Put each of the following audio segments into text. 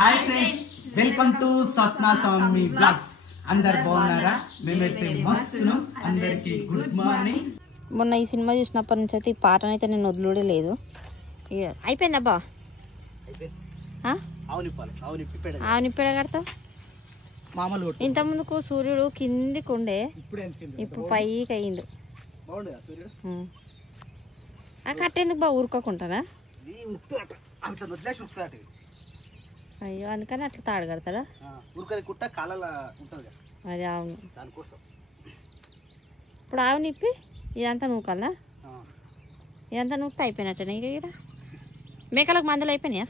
Hi friends, welcome to Swapna Swami blogs. అందరు బాగున్నారా? మేమైతే మస్తును. అందరికి గుడ్ మార్నింగ్. మొన్న ఈ సినిమా చూసినప్పటి నుంచి అయితే ఈ పాటనైతే నేను వదిలేడే లేదు. అయిపోయిందబ్బా. ఆవునిప్పెడ కడతావు. ఇంత ముందుకు సూర్యుడు కిందికి ఉండే, ఇప్పుడు పైకి అయ్యిండు. ఆ కట్టేందుకు బాగా ఊరుకోకుంటానా? అయ్యో, అందుకని అట్లా తాడు కడతాడా? అది అవును. ఇప్పుడు ఆవు నిప్పి ఇదంతా నూకల్లా. ఇదంతా నూకితే అయిపోయినట్టేనా? ఇక ఇక్కడ మేకలకు మందులు అయిపోయినాయా?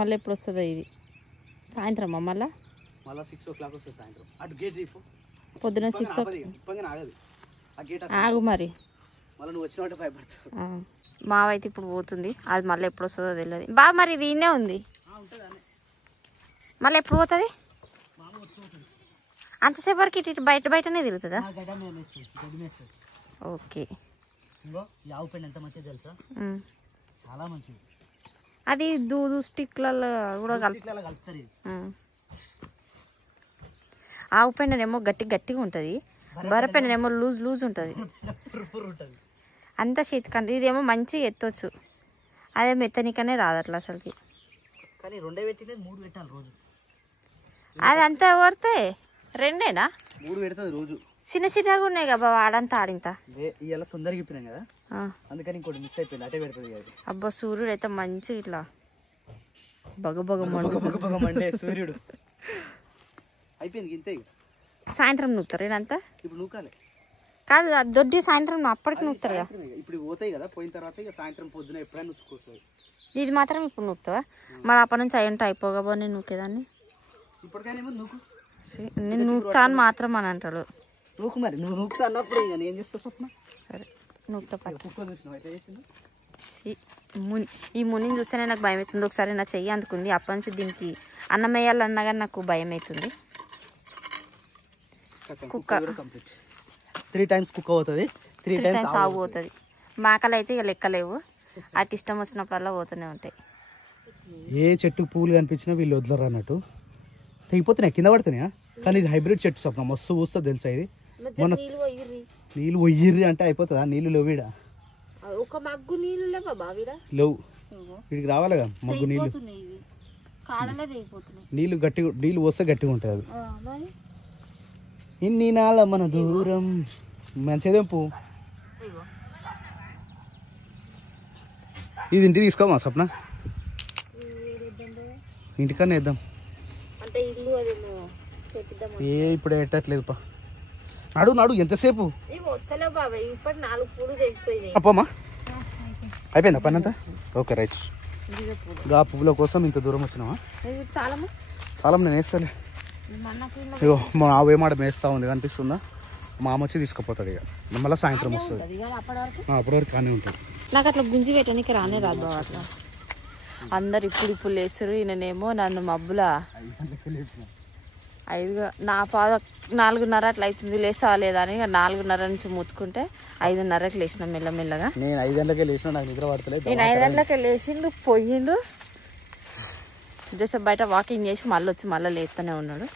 మళ్ళీ ఎప్పుడు వస్తుందో ఇది? సాయంత్రం మళ్ళా 6 o'clock వస్తుంది సాయంత్రం. అటు గేట్ తీపు. పొద్దున 6 ఆగు మరి. మావైతే ఇప్పుడు పోతుంది, అది మళ్ళీ ఎప్పుడు వస్తుందో తెలియదు. బాగా మరి ఇది ఇన్నే ఉంది, మళ్ళీ ఎప్పుడు పోతుంది? అంతసేపు వరకు ఇటు బయట బయటనే తిరుగుతుందా? ఓకే. అది దూదు స్టిక్లలో కూడా కలుపుతారు. ఆవు పెండనేమో గట్టిగా ఉంటుంది, బర్రె పెండనేమో లూజ్ ఉంటుంది. అంత చేతికంటే ఇదేమో మంచిగా ఎత్తవచ్చు, అదే మెత్తనికనే రాదు అట్లా అసలుకి. అది అంతా పడితే రెండేనా? 3 పెడుతుంది రోజు. చిన్న చిన్నగా ఉన్నాయి కదా ఆడంతా ఆడింత. ఇలా తొందరగా ఇప్పినాం కదా, అందుకని ఇంకోటి మిస్ అయిపోయింది. అటే పెడుతుంది. అబ్బా, సూర్యుడు అయితే మంచి ఇట్లా బగ మండే సూర్యుడు. అయిపోయింది ఇంతే. సాయంత్రం నూకుతారు ఇదంతా? ఇప్పుడు నూకాలి కాదు, దొడ్డి సాయంత్రం అప్పటికి నూకుతారు కదా. ఇప్పుడు పోతాయి కదా, పోయిన తర్వాత ఇక సాయంత్రం పొద్దున ఎప్పుడైనా నూచుకొస్తుంది. ఇది మాత్రం ఇప్పుడు నూకుతావా? మరి అప్పటి నుంచి అయ్యంటే అయిపోగా నేను నూకేదాన్ని. ఇప్పటికైనా నూకు. నేను నూకుతా అని మాత్రం అని అంటాడు. నూకు మరి, నువ్వు నూకుతా అన్నప్పుడు ఇక నేను చేస్తా స్వప్న. సరే నూకుతా. చూసినావు ఈ మునిని చూస్తేనే నాకు భయం అవుతుంది. ఒకసారి నా చెయ్యి అందుకుంది, అప్పటి నుంచి దీనికి అన్నం వేయాలన్నా కానీ నాకు భయం అవుతుంది. కుక్క 3 times కుక్క అవుతుంది, 3 times ఆవు పోతుంది. మాకలు అయితే ఇక లెక్కలేవు, అటు ఇష్టం వచ్చినప్పుడల్లా పోతూనే ఉంటాయి. ఏ చెట్టు పూలు కనిపించినా వీళ్ళు వదలరు అన్నట్టు. తెగిపోతున్నాయి, కింద పడుతున్నాయా? కానీ ఇది హైబ్రిడ్ చెట్టు స్వప్న, మస్తు పూస్తుంది తెలుసా ఇది. మన నీళ్ళు పొయ్యిర్రి అంటే అయిపోతుందా? నీళ్ళు లేవు ఈడ, ఒక మగ్గు నీళ్ళు లేవు. వీడికి రావాలిగా మగ్గు నీళ్ళు. నీళ్ళు వస్తే గట్టిగా ఉంటుంది అది. ఇన్ని నాళ్ళ మన దూరం మంచిదేంపు. ఇది ఇంటికి తీసుకోమా స్వప్న? ఇంటికన్నా వేద్దాం. ఇప్పుడు ఎట్టట్లేదు పా. నడు ఎంతసేపు? అప్పమ్మా అయిపోయిందా పని అంతా? Okay right. గా పువ్వుల కోసం ఇంత దూరం వచ్చినావా? తాళం నేను వేస్తాలే. ఇగో మా ఆవు ఏమాట మేస్తా ఉంది, కనిపిస్తుందా? మా అమ్మ వచ్చి తీసుకుపోతాడు. ఇక మళ్ళీ సాయంత్రం వస్తుంది, అప్పటి వరకు కానీ ఉంటుంది. నాకు అట్లా గుంజి పెట్టడానికి రానే రాదు. అట్లా అందరు ఇప్పుడు లేస్తారు, ఈయననేమో నన్ను మబ్బుల 4:30 అట్లా అవుతుంది. లేసావా లేదా అని 4:30 నుంచి ముత్తుకుంటే 5:30కి లేచిన మెల్లమెల్లగా. నేను 5 గంటలకే లేచిన, నాకు నిద్ర పడతలేదు. నేను 5 గంటలకే లేచిండు, పోయిండు. జస్ట్ బయట వాకింగ్ చేసి మళ్ళీ లేస్తూనే ఉన్నాడు.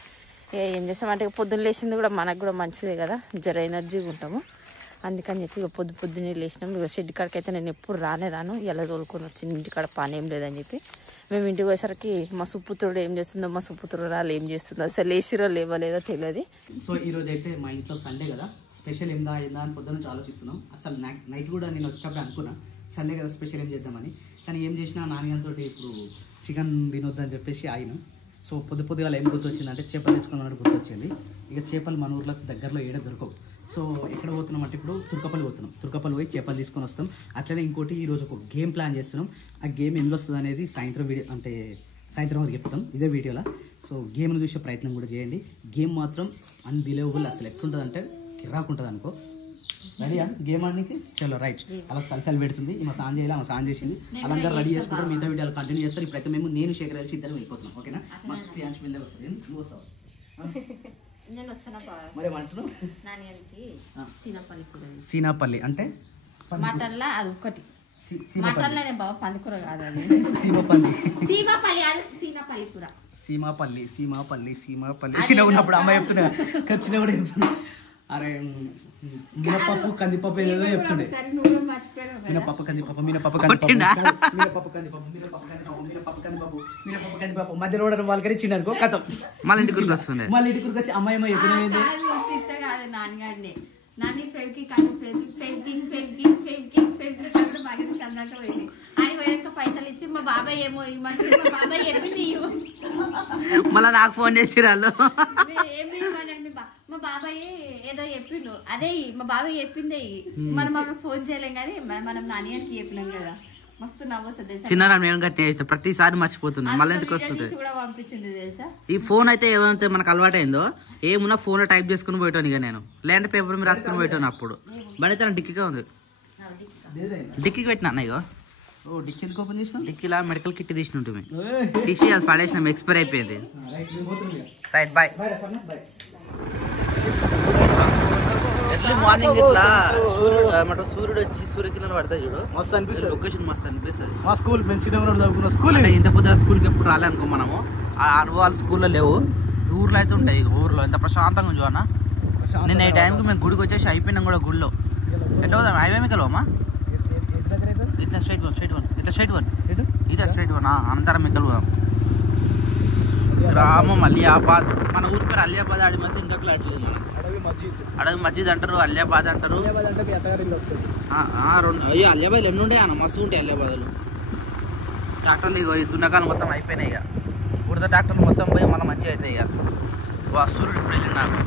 ఏం చేస్తామంటే పొద్దున్న లేచింది కూడా మనకు కూడా మంచిదే కదా, జర ఎనర్జీగా ఉంటాము. అందుకని చెప్పి ఇక పొద్దున్నే లేచినాం. ఇక షెడ్ కాడికి అయితే నేను ఎప్పుడు రాను, ఇలా తోలుకొని వచ్చింది. ఇంటికాడ పని ఏం లేదని చెప్పి మేము ఇంటికి పోయేసరికి మా సుపుత్రుడు ఏం చేస్తుందో, మా సుపుత్రురాలు ఏం చేస్తుందో, అసలు లేచిరో లేవలేదో తెలియదు. సో ఈ రోజు అయితే మా ఇంట్లో సండే కదా, స్పెషల్ ఏందా అని పొద్దున్న నుంచి ఆలోచిస్తున్నాం. అసలు నైట్ కూడా నేను వచ్చేటప్పుడు అనుకున్నా సండే కదా స్పెషల్ ఏం చేద్దామని. కానీ ఏం చేసినా నాన్నగారితో ఇప్పుడు చికెన్ తినొద్దని చెప్పేసి ఆయన. సో పొద్దుగా ఏం గుర్తొచ్చిందంటే చేపలు తెచ్చుకున్నాడు గుర్తొచ్చింది. ఇక చేపలు మన ఊర్లో దగ్గరలో ఏడ దొరకవు. సో ఎక్కడ పోతున్నాం అంటే ఇప్పుడు తుర్కపల్లి పోయి చేపలు తీసుకొని వస్తాం. అట్లనే ఇంకోటి ఈరోజు ఒక గేమ్ ప్లాన్ చేస్తున్నాం. ఆ గేమ్ ఎందులో వస్తుంది అనేది సాయంత్రం వరకు చెప్తాం ఇదే వీడియోలో. సో గేమ్ను చూసే ప్రయత్నం కూడా చేయండి. గేమ్ మాత్రం అన్బిలీవబుల్, అసలు ఎట్లుంటుంది అంటే కిరాకుంటుంది అనుకో. రెడీయా గేమ్ ఆడడానికి? చలో రైట్. అలా సలసలు పెడుతుంది, మా సాన్ చేయాలి, ఆమె సాన్ చేసింది. అలాంటి రెడీ చేసుకుంటారు, మిగతా వీడియోలు కంటిన్యూ చేస్తారు. ఇప్పుడైతే మేము నేను శేఖర్ కలిసి ఇద్దరు వెళ్ళిపోతున్నాం. ఓకేనా? మా క్రియాంశ్ మీద వస్తుంది, నువ్వు వస్తావు. మరి సీనాపల్లి సీనాపల్లి అంటే మటన్లా అది ఒకటి మటన్లోనే బావ పందికూర కాదు అది సీమపల్లి సీమాపల్లి అది సీమాపల్లి కూర సీమాపల్లి చిన్న ఉన్నప్పుడు అమ్మాయి చెప్తున్నా చిన్న కూడా చెప్తున్నా అరే మినపప్పు కందిపప్పు ఏదో చెప్తుండే మినపప్పు కందిపప్పు మధ్యలో వాళ్ళకని ఇచ్చిండు అనుకో కథం మళ్ళీ ఇంటికి వస్తుండే మళ్ళీ ఇంటికి వచ్చి అమ్మాయి చెప్పిన నాన్నగారిని నాని ఫెవికిక్ అని ఫెవికిక్ బాగా చందాక పోయింది అని పోయాక పైసలు ఇచ్చి మా బాబాయ్ ఏమో ఇవ్వమంటే మా బాబాయ్ చెప్పింది మళ్ళీ నాకు ఫోన్ చేసి వాళ్ళు ఏమి ఇవ్వమండి మా బాబాయ్ ఏదో చెప్పిండు అదే మా బాబాయ్ చెప్పిందే మనం ఫోన్ చేయలేం కానీ మనం నాని అని చెప్పినాం కదా మస్తు నవ్వొస్తుంది చిన్న మేము గట్టి ప్రతిసారి మర్చిపోతున్నాం మళ్ళీ ఇంటికి వస్తుంది కూడా పంపించింది తెలుసా ఈ ఫోన్ అయితే ఏమైతే మనకు అలవాటైందో ఏమున్నా ఫోన్ లో టైప్ చేసుకుని పోయాను ఇక నేను లేదంటే పేపర్ మీద రాసుకుని పోయాను అప్పుడు బండి అయితే డిక్కీగా ఉంది డిక్కీకి పెట్టినా అన్న ఇగో డిక్కీ ఎందుకు ఓపెన్ చేసిన డిక్కీలా మెడికల్ కిట్ తీసిన ఉంటుంది తీసి అది పడేసినాం ఎక్స్పైర్ అయిపోయింది రైట్ బాయ్ ఎర్లీ మార్నింగ్ ఇట్లా సూర్యుడు వచ్చి సూర్యకిరణాలు పడతాయి చూడు మస్తు అనిపిస్తుంది లొకేషన్ మస్తు అనిపిస్తుంది మా స్కూల్ మేము చిన్నప్పుడు చదువుకున్న స్కూల్ ఇంత పొద్దున స్కూల్కి ఎప్పుడు రాలే అనుకో మనము ఆ అనుభవాలు స్కూల్లో లేవు ఊర్లో అయితే ఉంటాయి ఊర్లో ఎంత ప్రశాంతంగా చూడనా నేను ఈ టైంకి మేము గుడికి వచ్చేసి అయిపోయినాం కూడా గుడిలో ఎట్లా పోదాం హైవే మీకు వెళ్ళవమ్మా ఇట్లా స్ట్రైట్ వన్ ఇదే స్ట్రైట్ వన్ అనంతరం మీకు పోదాం గ్రామం అలియాబాద్ మన ఊరి పేరు అలియాబాద్ ఆడి మస్తు ఇంకా అట్లేదు మనకు అడవి మస్జిద్ అంటారు అలియాబాద్ అంటారు అయ్యో అలియాబాద్ ఎన్ని ఉండే అన్న మస్తు ఉంటాయి అలియాబాద్లో డాక్టర్లు ఇక ఈ దున్నకాలు మొత్తం అయిపోయినాయి ఇక ఉడత డాక్టర్లు మొత్తం పోయి మళ్ళీ మంచిగా అవుతాయి ఇక సూర్యుడు ఇప్పుడు వెళ్ళింది నాకు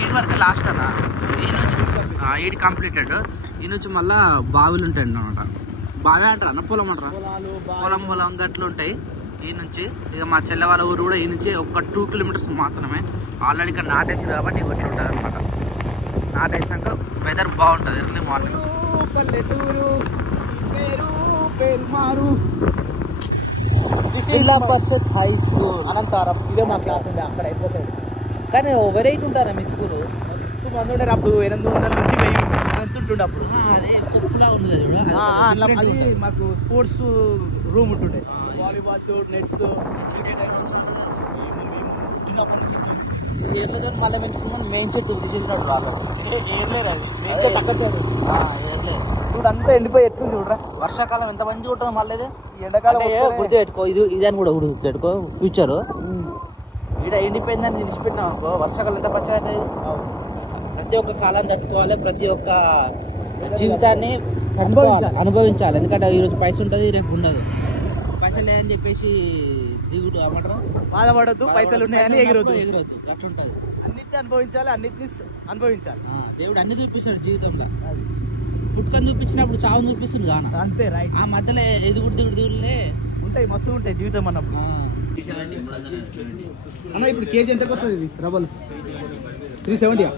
ఈ వరకు లాస్ట్ అన్న ఈ నుంచి ఈడి కంప్లీటెడ్ ఈ నుంచి మళ్ళీ బావిలు ఉంటాయి అనమాట బావి అంటారా అన్న పొలం అంటారా పొలం గట్లు ఉంటాయి ఈ నుంచి ఇక మా చెల్లె వాళ్ళ ఊరు కూడా ఈ నుంచి ఒక 2 కిలోమీటర్స్ మాత్రమే ఆల్రెడీ ఇక్కడ నాటేసింది కాబట్టి ఇక ఉంటుంది అనమాట నాటేసినాక వెదర్ బాగుంటుంది ఎర్లీ మార్నింగ్ జిల్లా పరిషత్ హై స్కూల్ అనంతరం ఇదే మా క్లాస్ ఉంది అక్కడ అయిపోతుంది కానీ వెరైటీ ఉంటారా మీ స్కూల్ మస్తు మంది ఉంటారు అప్పుడు 800 నుంచి 1000 స్ట్రెంత్ ఉంటుండే అప్పుడు అదే కొత్తగా ఉంది అది మాకు స్పోర్ట్స్ రూమ్ ఉంటుండే వాలీబాల్స్ నెట్స్ ఏర్లతో మళ్ళీ మెయిన్ చెట్టు తీసేసినట్టు వాళ్ళు ఏర్లేరు అది పక్కన చూడు అంతా ఎండిపోయి ఎట్లుంది చూడరా వర్షాకాలం ఎంత మంచిగా ఉంటుంది మళ్ళీ ఎండాకాలం గుర్తుపెట్టుకో ఇదని కూడా గుర్తుపెట్టుకో ఫ్యూచర్ ఇక్కడ ఎండిపోయిందని నిలిచిపెట్టినాం అనుకో వర్షాకాలం ఎంత పచ్చగా అవుతుంది ప్రతి ఒక్క కాలాన్ని తట్టుకోవాలి ప్రతి ఒక్క జీవితాన్ని అనుభవించాలి ఎందుకంటే ఈరోజు పైసలు ఉంటుంది రేపు ఉండదు పైసలు లేదని చెప్పేసి దిగుడు అమ్మంటారు బాధపడద్దు పైసలు ఉన్నాయని ఎగిరొద్దు అట్లుంటది అన్నిటిని అనుభవించాలి అన్నిటిని అనుభవించాలి దేవుడు అన్ని చూపిస్తాడు జీవితంలో పుట్టుకని చూపించినప్పుడు చావుని చూపిస్తుంది కాన అంతే రైట్ ఆ మధ్యలో దిగుడులే ఉంటాయి మస్తు ఉంటాయి జీవితం అన్నప్పుడు అన్న ఇప్పుడు కేజీ ఎంతకు వస్తుంది ఇది రవ్వలు 370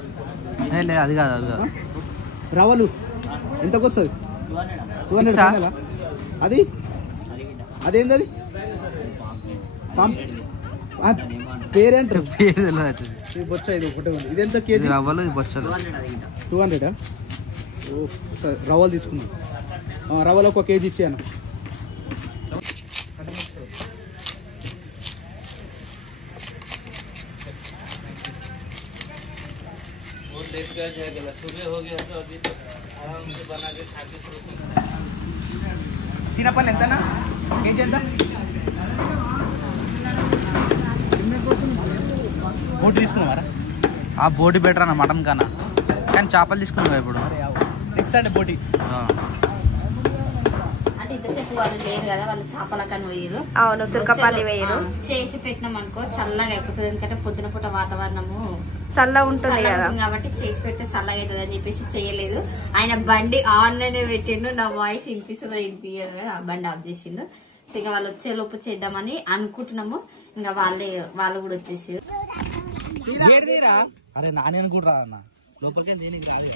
లేదు అది కాదు రవ్వలు ఎంతకు వస్తుంది 200 అది అదేంది అది పేరేంట బొచ్చ ఇది ఒకటే ఉంది ఇది ఎంత కేజీ రవ్వలు ఇది బొచ్చలు 200 రవ్వలు తీసుకున్నాం రవ్వలు 1 కేజీ ఇచ్చాను సీనపల్లి ఎంతనా కేజీ ఎంత బోటి తీసుకున్నావారా ఆ బోటి బెటర్ అన్న మటన్ కన్నా కానీ చేపలు తీసుకున్నావా ఇప్పుడు నెక్స్ట్ అంటే బోటి అంటే ఇంతసేపు వాళ్ళు లేరు కదా వాళ్ళు చేపల కన్నా వేయరు అవును తుర్కపల్లి వేయరు చేసి పెట్టినాం అనుకో చల్లగా అయిపోతుంది ఎందుకంటే పొద్దున పూట వాతావరణము చల్ల ఉంటుంది కదా కాబట్టి చేసి పెడితే చల్లగా అవుతుంది అని చెప్పేసి చేయలేదు ఆయన బండి ఆన్లైన్ పెట్టిండు నా వాయిస్ వినిపిస్తుందో వినిపించదు ఆ బండి ఆఫ్ చేసిండు సో ఇంకా వాళ్ళు వచ్చే లోపు చేద్దామని అనుకుంటున్నాము ఇంకా వాళ్ళు కూడా వచ్చేసారు అరే నాని అనుకుంటా అన్న లోపలికి దేనికి రాదు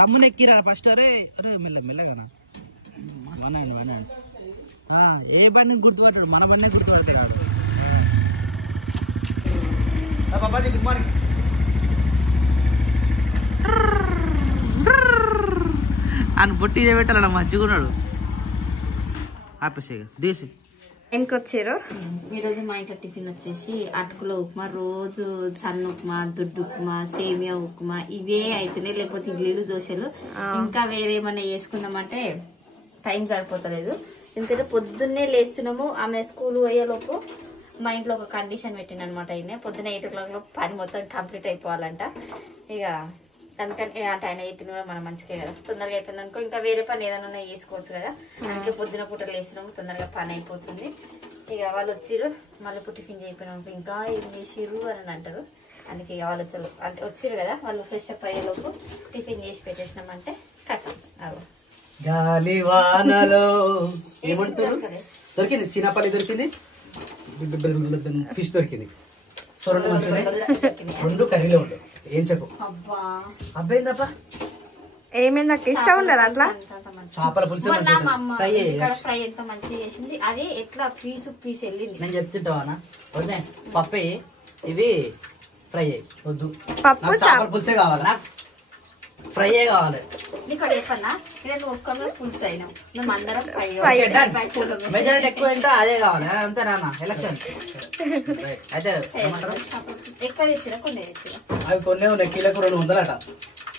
తమ్ముని ఎక్కిరా ఫస్ట్ అరే అరే మెల్లగా ఏ బండిని గుర్తుపట్టాడు మన బండి గుర్తుపట్టాడు బాబాజీ గుడ్ మార్నింగ్. అని బొట్టి పెట్టాలన్న మంచిగున్నాడు. ఆపేసేగా దేశీ ఇంకొచ్చారు. ఈరోజు మా ఇంట్లో టిఫిన్ వచ్చేసి అటుకుల ఉప్మా, రోజు సన్న ఉప్మా, దుడ్డు ఉప్మా, సేమియా ఉప్మా ఇవే అవుతున్నాయి. లేకపోతే ఇడ్లీలు, దోశలు ఇంకా వేరే ఏమన్నా చేసుకుందామంటే టైం సరిపోతలేదు. ఎందుకంటే పొద్దున్నే లేస్తున్నాము. ఆమె స్కూల్ పోయేలోపు మా ఇంట్లో ఒక కండిషన్ పెట్టింది అనమాట. ఆయన పొద్దున్న 8 o'clock లో పని మొత్తం కంప్లీట్ అయిపోవాలంట. ఇక అందుకని అంటే ఆయన చెప్పింది కూడా మనం మంచిగా కదా, తొందరగా అయిపోయింది అనుకో ఇంకా వేరే పని ఏదైనా చేసుకోవచ్చు కదా. అందుకే పొద్దున పూట లేస్తున్నాము, తొందరగా పని అయిపోతుంది. ఇక వాళ్ళు వచ్చిర్రు, మళ్ళీ ఇప్పుడు టిఫిన్ చేయకపోయినాము ఇంకా ఏం చేసిర్రు అని అంటారు. అందుకే ఇక వాళ్ళు వచ్చారు అంటే వచ్చిర్రు కదా, వాళ్ళు ఫ్రెష్ అప్ అయ్యేలోపు టిఫిన్ చేసి పెట్టేసినామంటే కట్టం. గాలి వానలో ఏమంటారు దొరికింది, సీనాపల్లి దొరికింది, ఫిష్ దొరికింది. సో 2 మంచిగా 2 కర్రీలో ఉండవు. ఏం చెప్పు అబ్బాయిందప్ప ఏమైంది నాకు ఇష్టం ఉండదు అట్లా. చేపల పులుసు ఫ్రై ఎంత మంచిగా చేసింది. అది ఎట్లా పీసు వెళ్ళింది. నేను చెప్తుంటావా వద్దే పప్పు ఇవి ఫ్రై వద్దు, పప్పు చేపల పులుసే కావాలి, నాకు ఫ్రై కావాలి. ఇక్కడ చెప్పన్నా నువ్వు ఒక్కరు పులుసు అయినావు, మేము అందరం ఫ్రై. మెజారిటీ ఎక్కువ ఏంటో అదే కావాలి అంతేనా ఎలక్షన్ అయితే ఎక్కువ తెచ్చినా కొన్ని తెచ్చినా అవి కొన్ని ఉన్నాయి, కిలోకు 200 అట.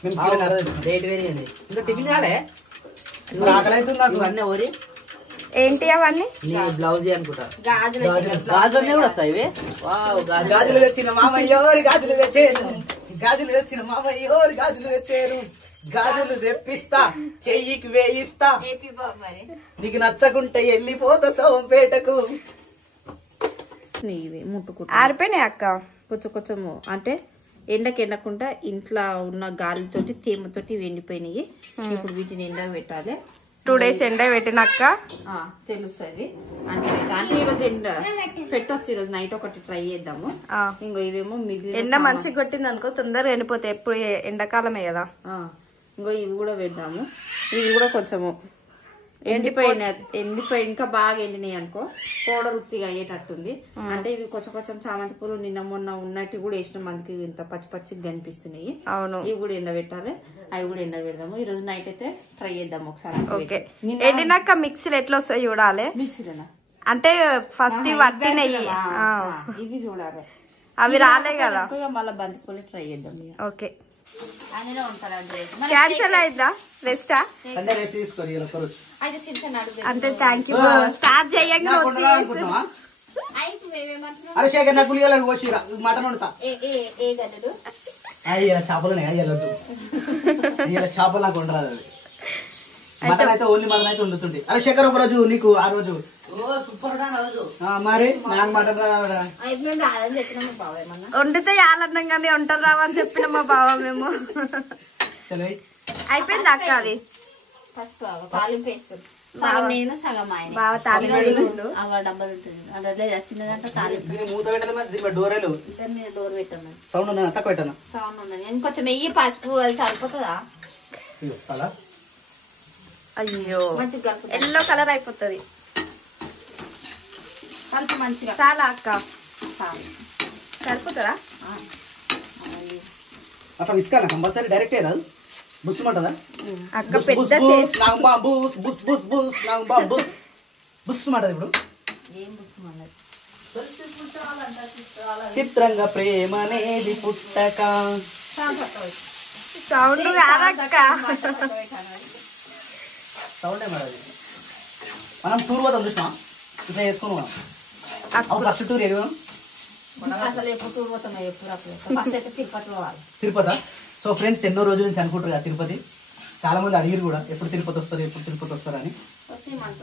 మేము కిలో రేట్ పెరిగింది. ఇంకా టిఫిన్ కాలే ఆకలి అవుతుంది నాకు. అన్నీ ఊరి ఏంటి అవన్నీ? నీ బ్లౌజ్ అనుకుంటా. గాజులు గాజులు కూడా వస్తాయి ఇవి. గాజులు తెచ్చిన మామయ్యోరి గాజులు తెచ్చేరు, గాజులు తెచ్చిన మామయ్యోరి గాజులు తెచ్చేరు, గాజులు తెప్పిస్తా చెయ్యికి వేయిస్తా, ఏపీ బాబు మరి నీకు నచ్చకుంటే వెళ్ళిపోతా సోంపేటకు. ఇవి ముట్టుకుంటా ఆరిపోయినాయి అక్క. కొంచెం కొంచెము అంటే ఎండకి ఎండకుండా ఇంట్లో ఉన్న గాలితోటి తేమతోటి ఎండిపోయినాయి. ఇప్పుడు వీటిని ఎండ పెట్టాలి. 2 days ఎండ పెట్టినాక తెలుస్తుంది అంటే ఈరోజు ఎండ పెట్టొచ్చు. ఈరోజు నైట్ ఒకటి ట్రై చేద్దాము. ఇంకో ఇవేమో మిగిలిన ఎండ మంచిగా కొట్టింది అనుకో తొందరగా ఎండిపోతాయి. ఎప్పుడు ఎండాకాలమే కదా. ఇంకో ఇవి కూడా పెడదాము. ఇవి కూడా కొంచెము ఎండిపోయి ఇంకా బాగా ఎండినాయి అనుకో పౌడర్ ఉత్తిగా అయ్యేటట్టుంది. అంటే ఇవి కొంచెం చామంతి పూలు నిన్న మొన్న ఉన్నట్టు కూడా వేసిన మందికి ఇంత పచ్చి పచ్చిగా కనిపిస్తున్నాయి. అవును, ఇవి కూడా ఎండ పెట్టాలి. అవి కూడా ఎండ పెడదాము. ఈ రోజు నైట్ అయితే ట్రై చేద్దాం ఒకసారి. ఓకే, ఎండినాక మిక్సీలు ఎట్లా వస్తాయి చూడాలి. మిక్సీలోనా అంటే ఫస్ట్ వట్టినయ్యి ఇవి చూడాలి. అవి రాలే కదా. మళ్ళీ బంతిపూలు ట్రై చేద్దాం. ఓకే, ఆయననే ఉంటారండి. క్యాన్సల్ అయిందా? రెస్టా? అంటే థ్యాంక్ యూ. స్టార్ట్ చేయండి. అరే శేఖర్ నాకు పులిగలను కోసి మటన్ వండుతా. ఏ గడ్డలు ఇలా చేపలు ఇలా చేపలు నాకు వండరాదు. అది మటన్ అయితే ఓన్లీ మటన్ అయితే వండుతుంది. అరే శేఖర్ ఒక రోజు నీకు ఆ రోజు మరి నాకు మటన్ రాదని చెప్పినా బాబు ఏమన్నా వండితే యాలన్నం కానీ వంటలు రావని చెప్పిన మా బావ మేము. అయిపోయింది అక్క. అది ఫస్ట్ తాలింపు వేస్తుంది. సగం నేను సగం ఆయన బావ తాలింపు డబ్బులు ఉంటుంది. అందులో చిన్నదంటే తాలింపు మూత పెట్టాలి. డోరేలు మీద డోర్ పెట్టాను. సౌండ్ ఉన్నా తక్కువ పెట్టాను. సౌండ్ ఉన్నది. నేను కొంచెం వెయ్యి పసుపు అది సరిపోతుందా? అయ్యో మంచిగా ఎల్లో కలర్ అయిపోతుంది. కొంచెం మంచిగా చాలా అక్క సరిపోతుందా? అట్లా విసుకాల కంపల్సరీ డైరెక్ట్ రాదు. బుస్సుమంటదా అక్క? పెద్ద బుస్సుమంటది. ఇప్పుడు ఏం బుస్సుమన్నది? చిత్రంగా ప్రేమనేది పుట్టక సౌండ్ కాదక్క. సౌండ్ ఏమది? మనం టూర్ పోతాం చూసినా ఇట్లా చేసుకుని మనం ఫస్ట్ టూర్ ఏదో అసలు ఎప్పుడు టూర్ పోతాం ఎప్పుడు ఫస్ట్ అయితే తిరుపతి పోవాలి. తిరుపతి. సో ఫ్రెండ్స్ ఎన్నో రోజుల నుంచి అనుకుంటారు కదా తిరుపతి. చాలా మంది అడిగిరు కూడా ఎప్పుడు తిరుపతి వస్తారు, ఎప్పుడు తిరుపతి వస్తారని.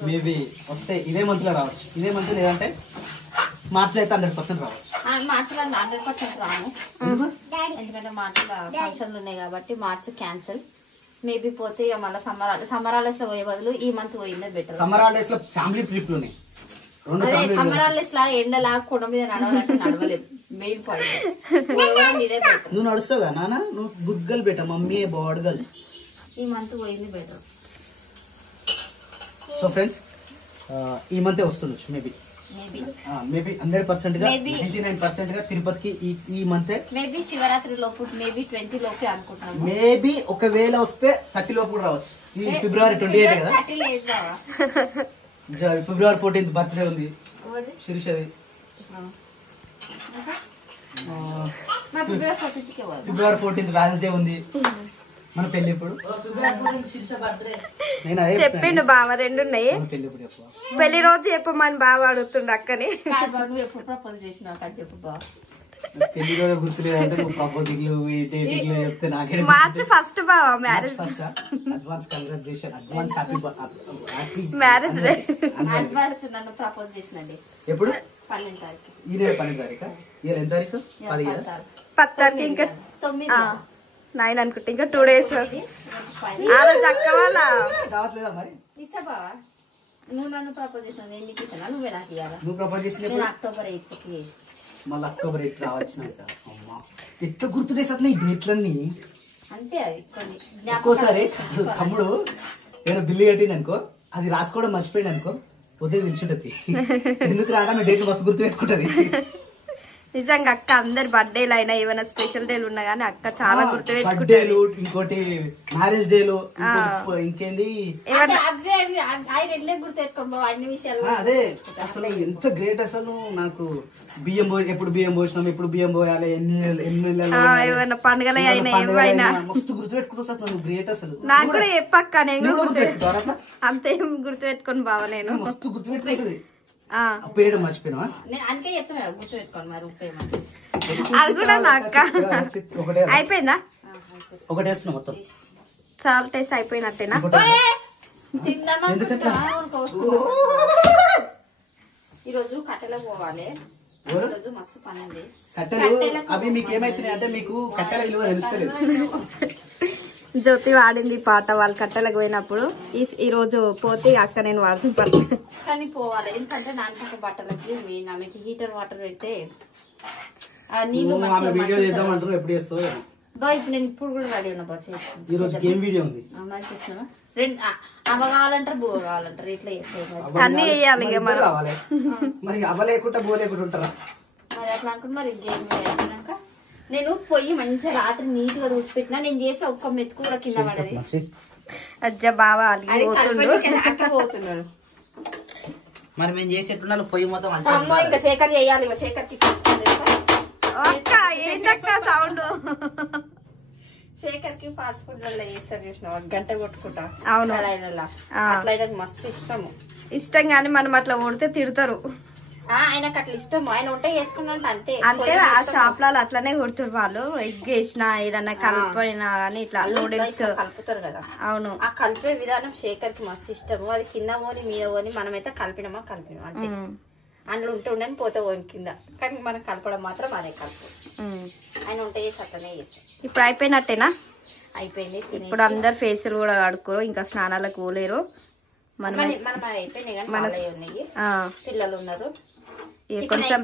మేబీ వస్తే ఇదే మంత్లో రావచ్చు. ఇదే మంత్ లేదంటే మార్చిలో అయితే 100% రావచ్చు. మార్చిలో 100% రాను. ఎందుకంటే మార్చిలో ఫంక్షన్లు ఉన్నాయి కాబట్టి మార్చి క్యాన్సిల్. మేబీ పోతే ఇక మళ్ళీ సమ్మర్ హాలిడేస్ లో పోయే బదులు ఈ మంత్ పోయిందే బెటర్. సమ్మర్ హాలిడేస్ లో ఫ్యామిలీ ట్రిప్లు ఉన్నాయి. సమ్మర్ హాలిడేస్ లా ఎండలా కొండ మీద నడవాలంటే నడవలేము. మెయిన్ పాయింట్ ఇదే బెటర్. నువ్వు నడుస్తావుగా నాన్న, నువ్వు good girl better, mummy bad girl. ఈ మంత్ పోయింది బెటర్. సో ఫ్రెండ్స్ ఈ మంతే వస్తుండొచ్చు మేబీ. మేబీ 100% గా 99% గా తిరుపతికి ఈ మంత్ మేబీ శివరాత్రి లోపు మేబీ 20 లోపే అనుకుంటున్నాము. మేబీ ఒకవేళ వస్తే 30 లోపు కూడా రావచ్చు. ఈ ఫిబ్రవరి 28 కదా, ఫిబ్రవరి 14th బర్త్డే ఉంది శిరీషది. ఫిబ్రవరి 14th వ్యాలెన్స్ డే ఉంది. మన పెళ్లి ఇప్పుడు చెప్పిండు బావ, 2 ఉన్నాయి. పెళ్లి రోజు చెప్పమని బావ అడుగుతుండు అక్కని. నువ్వు ఎప్పుడు ప్రపోజ్ చేసినావు అది చెప్పు బావ. పెళ్లి రోజు గుర్తులేదంటే నువ్వు ప్రపోజింగ్లు చెప్తే నాకే మార్చ్ ఫస్ట్ బావ marriage. Advance congratulation, advance happy marriage day. Advance నన్ను ప్రపోజ్ చేసినండి. ఎప్పుడు? 12వ తారీఖు. ఈ నెల 12వ తారీఖా? ఇవాళ ఎంత తారీఖు? 10 కదా. 10 తారీఖు ఇంకా 9 అనుకుంటే ఇంకా 2 days. ఆ రోజు అక్క వాళ్ళ రావట్లేదా మరి? ఇస్తా బావా. నువ్వు నన్ను ప్రపోజ్ చేసినావు, నేను నీకు ఇస్తాను, నువ్వే నాకు ఇవ్వాలి. నువ్వు ప్రపోజ్ చేసిన నేను అక్టోబర్ 8th చేసి మళ్ళీ అక్టోబర్ 8 రావాల్సినంత. అమ్మా ఎట్లా గుర్తులేసి అట్లా ఈ డేట్లన్నీ. అంతే అవి కొన్ని. ఒక్కోసారి తమ్ముడు ఏదైనా బిల్లు కట్టింది అనుకో, అది రాసుకోవడం మర్చిపోయింది అనుకో, పొద్దున తెలిసింటది. ఎందుకు రాడా మీ డేట్లు మస్తు గుర్తు పెట్టుకుంటది. నిజంగా అక్క అందరి బర్త్డేలు అయినా ఏమైనా స్పెషల్ డేలు ఉన్నా గానీ అక్క చాలా గుర్తు బర్త్డేలు, ఇంకోటి మ్యారేజ్ డేలు, ఇంకేంది అన్ని విషయాలు. అదే అసలు ఎంత గ్రేట్. అసలు నాకు బియ్యం ఎప్పుడు బియ్యం పోసినాం, ఎప్పుడు బియ్యం పోయాలి, ఎన్ని ఏమైనా పండుగలు అయినా ఏమైనా మస్తు గుర్తు పెట్టుకుంటా. నువ్వు గ్రేట్ అసలు. నాకు కూడా చెప్పక్క, నేను అంతేం గుర్తు పెట్టుకోను బావ. నేను మస్తు గుర్తు పెట్టుకుంటది. పేరు మర్చిపోయినా అందుకే చెప్తున్నా గుర్తు పెట్టుకోండి మరి. అది కూడా నా అక్క. అయిపోయిందా? ఒకటి వేస్తున్నా మొత్తం. చాలా టేస్ట్ అయిపోయినట్టేనా? ఈరోజు కట్టెలకు పోవాలి. ఈరోజు మస్తు పని ఉంది. కట్టెలు అవి మీకు ఏమైతున్నాయి అంటే మీకు కట్టెల విలువ తెలుస్తలేదు. జ్యోతి వాడింది పాట వాళ్ళు కట్టెలకు పోయినప్పుడు. ఈ రోజు పోతే అక్క నేను వాడుతుంది కానీ పోవాలి. ఎందుకంటే నాన్న బట్టలకి మెయిన్ ఆమెకి హీటర్ వాటర్ పెడితే నీళ్ళు వీడియో చేద్దామంటారు. ఎప్పుడు చేస్తావు? ఇప్పుడు నేను ఇప్పుడు కూడా రెడీ ఉన్నా బస్. ఈ రోజు గేమ్ వీడియో ఉంది. చూసినా రెండు అవ కావాలంటారు, బువ్వ కావాలంటారు, ఇట్లా అన్ని వేయాలి. మరి అవ లేకుండా బో లేకుండా ఉంటారా? మరి అట్లా అనుకుంటే మరి గేమ్ అయిపోయినాక నేను పొయ్యి మంచిగా రాత్రి నీట్ గా దూసిపెట్టినా. నేను చేసే ఒక్క మెతుకు కూడా కింద పడది. అజ్జా బావా పోతున్నాడు. మరి మేము చేసేట్టున్నా పొయ్యి మొత్తం అమ్మో ఇంకా శేఖర్ చేయాలి. శేఖర్కి ఏంటక్క సౌండ్? శేఖర్కి ఫాస్ట్ ఫుడ్ వల్ల చేస్తారు చూసిన గంట కొట్టుకుంటా. అవును, అట్లా మస్తు ఇష్టం గానీ మనం అట్లా కొడితే తిడతారు. ఆయనకు అట్లా ఇష్టం. ఆయన ఉంటే చేసుకున్నా అంతే. అంటే ఆ షాప్ లో అట్లానే కొడుతారు వాళ్ళు. ఎగ్ వేసినా ఏదన్నా కలిపినా గానీ ఇట్లా నూడిల్స్ కలుపుతారు కదా. అవును, ఆ కలిపే విధానం శేఖర్ కి మస్తు ఇష్టము. అది కింద పోని మీద పోని మనమైతే కలిపినామా అంతే. అందులో ఉంటే ఉండని పోతే పోని కింద. కానీ మనం కలపడం మాత్రం అదే కలుపు. ఆయన ఉంటే చేసి అట్లనే చేస్తాం. ఇప్పుడు అయిపోయినట్టేనా? అయిపోయింది. ఇప్పుడు అందరు ఫేషియల్ కూడా కడుక్కోరు, ఇంకా స్నానాలకు పోలేరు. మనం అయిపోయినాయి కానీ పిల్లలు ఉన్నారు. కొంచెం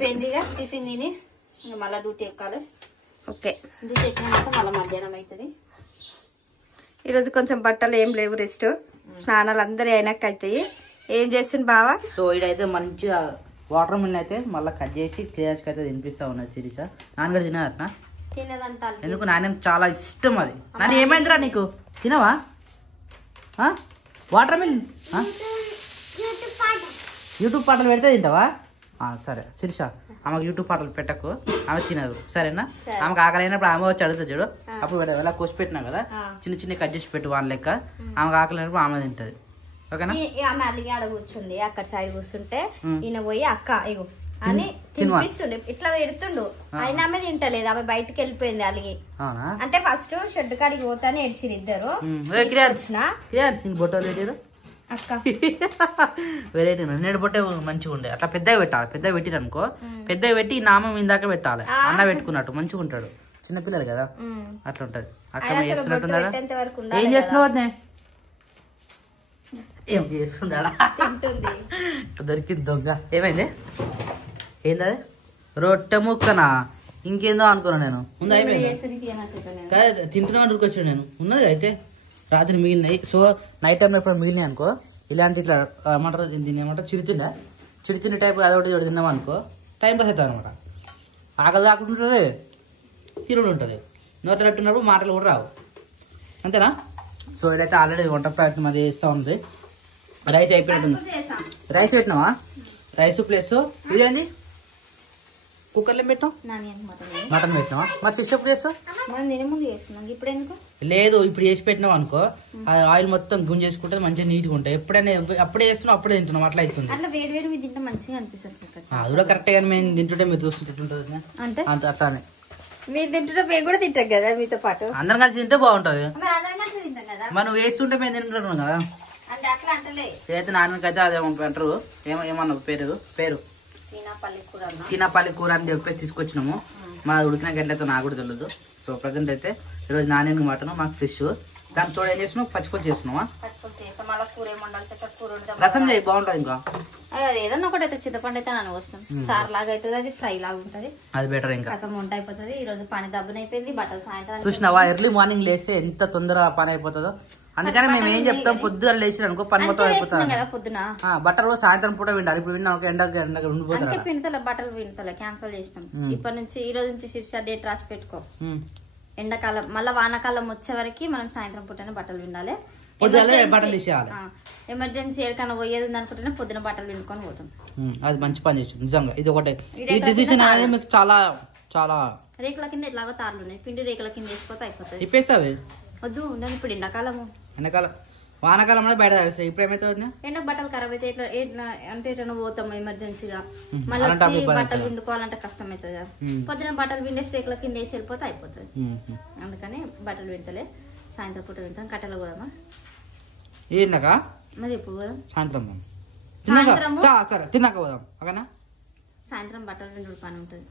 టిఫిన్ తిని మళ్ళీ డ్యూటీ ఎక్కాలి. ఓకే, డ్యూటీ ఎక్కినాక మళ్ళీ మధ్యాహ్నం అవుతుంది. ఈరోజు కొంచెం బట్టలు ఏం లేవు, రెస్ట్. స్నానాలు అందరి అయినాక అవుతాయి. ఏం చేస్తుంది బావా? సో ఇదైతే మంచిగా వాటర్ మిల్ అయితే మళ్ళీ కట్ చేసి క్రియాజ్కి అయితే తినిపిస్తా ఉన్నది శిరీష. నాన్నగారు తినదట్నా? తినదంట. ఎందుకు? నాన్న చాలా ఇష్టం అది. నాన్న ఏమైందిరా నీకు? తినవా వాటర్ మిల్? యూట్యూబ్ పాటలు పెడితే తింటావా? సరే శిరీష, ఆమెకు యూట్యూబ్ పాటలు పెట్టకు, ఆమె తినదు సరేనా? ఆమెకు ఆకలి అయినప్పుడు ఆమె వచ్చి అడుగుతుంది చూడు, అప్పుడు ఎలా కోసి పెట్టినా కదా చిన్న చిన్న కట్ చేసి పెట్టు వాళ్ళ లెక్క. ఆమెకు ఆకలి అయినప్పుడు ఆమె తింటది. ఓకేనా? ఆమె అలిగి ఆడ కూర్చుంది, అక్కడ సైడ్ కూర్చుంటే ఈయన పోయి అక్క ఇగో అని తినిపిస్తుండే, ఇట్లా పెడుతుండు. అయినా ఆమె తింటలేదు. ఆమె బయటకు వెళ్ళిపోయింది అలిగి. అంటే ఫస్ట్ షెడ్ కాడికి పోతానే ఏడ్చిరు ఇద్దరు. అక్క వెరైటీ నేడు పొట్టే మంచిగా ఉండే. అట్లా పెద్దగా పెట్టాలి. పెద్దగా పెట్టిరు అనుకో, పెద్దగా పెట్టి నామం ఇందాక పెట్టాలి. అన్న పెట్టుకున్నట్టు మంచిగా ఉంటాడు. చిన్నపిల్లలు కదా అట్లా ఉంటది. అక్క చేస్తున్నట్టుందా? ఏం చేస్తున్నావు? ఏం చేస్తుందా? దొరికింది దొంగ. ఏమైంది? ఏంది? రొట్టె ముక్కనా? ఇంకేందో అనుకున్నా నేను. ముందు అయిపోయింది తింటున్నా వచ్చాడు నేను. ఉన్నది అయితే రాత్రి మిగిలినాయి. సో నైట్ టైంలో ఎప్పుడు మిగిలినాయి అనుకో, ఇలాంటి ఇట్లా ఏమంటారు దీన్ని ఏమంటారు చిరుతుండే చిన్న టైప్ అదొకటి ఒకటి తిన్నాం అనుకో టైం పాస్ అవుతుంది అనమాట. ఆకలి కాకుండా ఉంటుంది, తిరుడు ఉంటుంది, నోట పెట్టున్నప్పుడు మాటలు కూడా రావు. అంతేనా? సో ఇదైతే ఆల్రెడీ వంట ప్రయత్నం అది చేస్తూ ఉంది. రైస్ అయిపోయినట్టుంది. రైస్ పెట్టినావా? రైస్ ప్లస్ ఇదేంది కుక్కర్లో పెట్టినావు? మటన్ పెట్టినావా? మరి ఫిష్ ఎప్పుడు చేస్తావు? లేదు, ఇప్పుడు చేసి పెట్టినావు అనుకో ఆయిల్ మొత్తం గుంజేసుకుంటే మంచిగా నీట్గా ఉంటాయి. ఎప్పుడైనా అప్పుడే చేస్తున్నావు అప్పుడే తింటున్నాం అట్లా అవుతుంది. అది కూడా కరెక్ట్ గానీ మేము తింటుంటే మీరు చూస్తుంటుంది అంత అట్లానే. మీరు తింటుంటే మేము కూడా తింటాం కదా మీతో పాటు. అందరం కలిసి తింటే బాగుంటది. మనం వేస్తుంటే మేము తింటున్నాం కదా. అయితే నాన్నకైతే అదే అంటారు ఏమన్నా పేరు చీనాపల్లి కూర అని చెప్పి తీసుకొచ్చినాము. మా ఉడికినాక ఎట్లయితే నాకు కూడా తెలియదు. సో ప్రజెంట్ అయితే ఈరోజు నాన్న మటన్ మాకు ఫిష్, దాని తోడు ఏం చేసినావు? పచ్చిపులుసు చేసినావా? రసం చేయి బాగుంటది. ఇంకా ఏదన్నా ఒకటి అయితే చింతపండు అయితే నన్ను వస్తున్నాం చారు లాగా అవుతుంది, అది ఫ్రై లాగా ఉంటది, అది బెటర్. ఇంకా వంట అయిపోతుంది. ఈ రోజు పని దబ్బునైపోయింది, బట్టలు సాయంత్రం చూసినావా ఎర్లీ మార్నింగ్ లేస్తే ఎంత తొందరగా పని అయిపోతుందో. అందుకని మేము ఏం చెప్తాం, పొద్దుగా లేచి అనుకో పని మొత్తం అయిపోతుంది కదా. పొద్దున బట్టలు సాయంత్రం పూట వింటారు. ఇప్పుడు విన్నా ఎండగా ఉండిపోతారు. పిండితలే బట్టలు పిండితలే క్యాన్సిల్ చేసినాం. ఇప్పటి నుంచి ఈ రోజు నుంచి శీర్ష డేట్ రాసి పెట్టుకో. ఎండాకాలం మళ్ళీ వానాకాలం వచ్చే వరకు మనం సాయంత్రం పూటనే బట్టలు వినాలి. బట్టలు తీసేయాలి. ఎమర్జెన్సీ ఎక్కడికైనా పోయేది అనుకుంటేనే పొద్దున బట్టలు వినుకొని పోతాం. అది మంచి పని చేస్తుంది నిజంగా. ఇది ఒకటే ఈ డిసిషన్ అనేది మీకు చాలా చాలా. రేకుల కింద ఎట్లాగో తాళ్ళు ఉన్నాయి, పిండి రేకుల కింద వేసిపోతే అయిపోతుంది. ఇప్పేసావి వద్దు నేను ఇప్పుడు ఎండాకాలము వానాకాలం బయట తడిస్తాయి. ఇప్పుడు ఏమైతుంది? ఎండకు బట్టలు ఖరాబ్ అయితే అంటే ఎట్లా పోతాము ఎమర్జెన్సీగా, మళ్ళీ బట్టలు విండుకోవాలంటే కష్టం అవుతుంది కదా. పొద్దున బట్టలు విండేసి రేకుల కింద వేసి వెళ్ళిపోతే అయిపోతుంది. అందుకని బట్టలు వింటలే, సాయంత్రం పూట వింటాం. కట్టెలు పోదామా? ఏంటకా మరి ఎప్పుడు పోదాం? సాయంత్రం తిన్నాక పోదాం. ఓకేనా? సాయంత్రం బట్టలు విండు పని ఉంటుంది.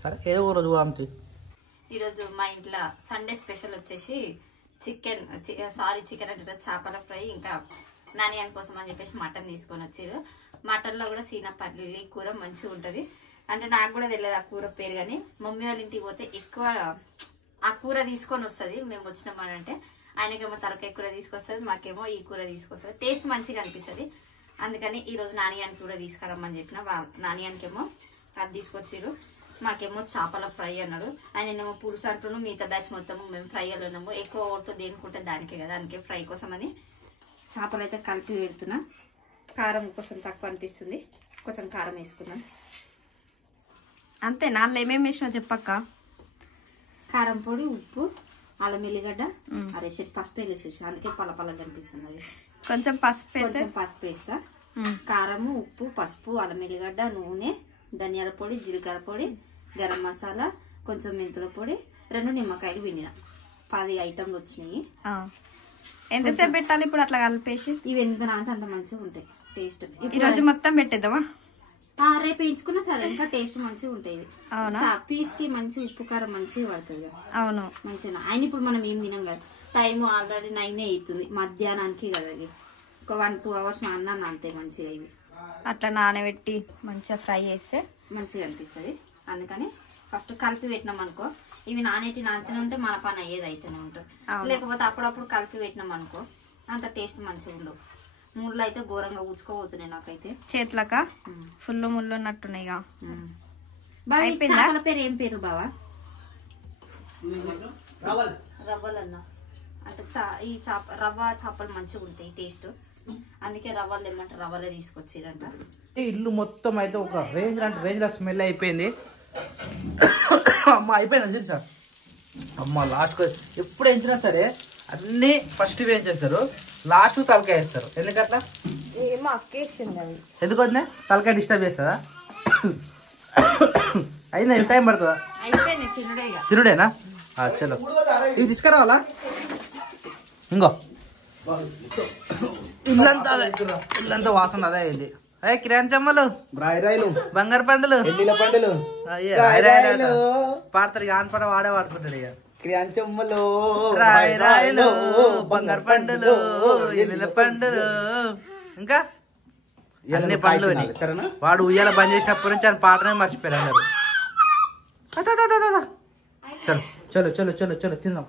సరే ఏదో ఒక రోజు పోదాం. ఈరోజు మా ఇంట్లో సండే స్పెషల్ వచ్చేసి చికెన్ అంటే చేపల ఫ్రై, ఇంకా నానియాన్ కోసం అని చెప్పేసి మటన్ తీసుకొని వచ్చారు. మటన్ లో కూడా సీనాపల్లి కూర మంచిగా ఉంటది. అంటే నాకు కూడా తెలియదు ఆ కూర పేరు, కానీ మమ్మీ వాళ్ళ ఇంటికి పోతే ఎక్కువ ఆ కూర తీసుకొని వస్తుంది. మేము వచ్చినామని అంటే ఆయనకేమో తలకాయ కూర తీసుకొస్తుంది, మాకేమో ఈ కూర తీసుకొస్తుంది. టేస్ట్ మంచిగా అనిపిస్తుంది. అందుకని ఈ రోజు నానియాన్ కూర తీసుకురమ్మని చెప్పిన. నానియానికేమో అది తీసుకొచ్చారు, మాకేమో చేపల ఫ్రై అన్నాడు. ఆయనేమో పులుసు అంటున్నాం. మిగతా బ్యాచ్ మొత్తము మేము ఫ్రై అన్నాము. ఎక్కువ ఓట్లు దేనికుంటే దానికే కదా, అందుకే ఫ్రై కోసం అని చేపలు అయితే కలిపి పెడుతున్నా. కారం కొంచెం తక్కువ అనిపిస్తుంది, కొంచెం కారం వేసుకున్నాం అంతే. నాలుగు ఏమేమి వేసినావు చెప్పక్క? కారం పొడి, ఉప్పు, అల్లం ఎల్లిగడ్డ, అరేసి పసుపు వేసేసి, అందుకే పలపలగా కనిపిస్తుంది. అది కొంచెం పసుపు వేస్తా. కారము, ఉప్పు, పసుపు, అల్లం ఎల్లిగడ్డ, నూనె, ధనియాల పొడి, జీలకర్ర పొడి, గరం మసాలా, కొంచెం మెంతుల పొడి, 2 నిమ్మకాయలు వినిన 10 ఐటమ్లు వచ్చినాయి. ఎంతసేపు పెట్టాలి ఇప్పుడు అట్లా కలిపేసి? ఇవి ఎంత నాంత అంత మంచిగా ఉంటాయి టేస్ట్. ఈ రోజు మొత్తం పెట్టేద్దామా? రేపు వేయించుకున్నా సరే, ఇంకా టేస్ట్ మంచిగా ఉంటాయి. పీస్ కి మంచి ఉప్పు కారం మంచిగా పడుతుంది. అవును మంచిగా. ఆయన ఇప్పుడు మనం ఏం తినాం కదా, టైం ఆల్రెడీ 9 అవుతుంది మధ్యాహ్నానికి కదా. ఇవి ఒక 1-2 hours నాన్న అంతే మంచిగా. ఇవి అట్లా నానబెట్టి మంచిగా ఫ్రై చేస్తే మంచిగా అనిపిస్తుంది. అందుకని ఫస్ట్ కలిపి పెట్టినాం అనుకో, ఇవి నానితేనే ఉంటే మన పని అయ్యేది అయితేనే ఉంటుంది. లేకపోతే అప్పుడప్పుడు కలిపి పెట్టినాం అనుకో అంత టేస్ట్ మంచిగా ఉండవు. ముళ్ళు అయితే ఘోరంగా ఊచుకోబోతున్నాయి నాకైతే చేతులక. ఫుల్ ముళ్ళు ఉన్నట్టున్నాయి. చేపల పేరు ఏం పేరు బావా? రవ్వలు అన్న. అంటే ఈ రవ్వ చేపలు మంచిగా ఉంటాయి టేస్ట్, అందుకే రవ్వలు ఏమంటారు, రవ్వలే తీసుకొచ్చిరంట. ఇల్లు మొత్తం అయితే ఒక రేంజ్ అంటే రేంజ్ లో స్మెల్ అయిపోయింది. అమ్మ అయిపోయింది తెలుసా? అమ్మ లాస్ట్ ఎప్పుడు ఎంచినా సరే అన్ని ఫస్ట్ వేయించేస్తారు, లాస్ట్ తలకాయ వేస్తారు. ఎందుకట్లా? ఎందుకు వద్దా తలకాయ డిస్టర్బ్ చేస్తుందా? అయిందా? ఎంత టైం పడుతుందా? తిరుడేనా? చలో ఇవి తీసుకురావాలా? ఇంకో ఇల్లంతా వాసన అదే అయింది. అదే కిరాణ్ చెమ్మలు, బంగారు పండులు, పాడతారు. ఆన్ పాట వాడే వాడుకుంటాడు. ఇక కిరాణ్ చెమ్మలు, రాయలు, బంగారు పండులు, ఇల్లు పండులు, ఇంకా అన్ని పండ్లు. వాడు ఉయ్యాల బంద్ చేసినప్పటి నుంచి ఆయన పాటనే మర్చిపోయారు అందరు. చలో చలో చలో చలో చలో తిందాం.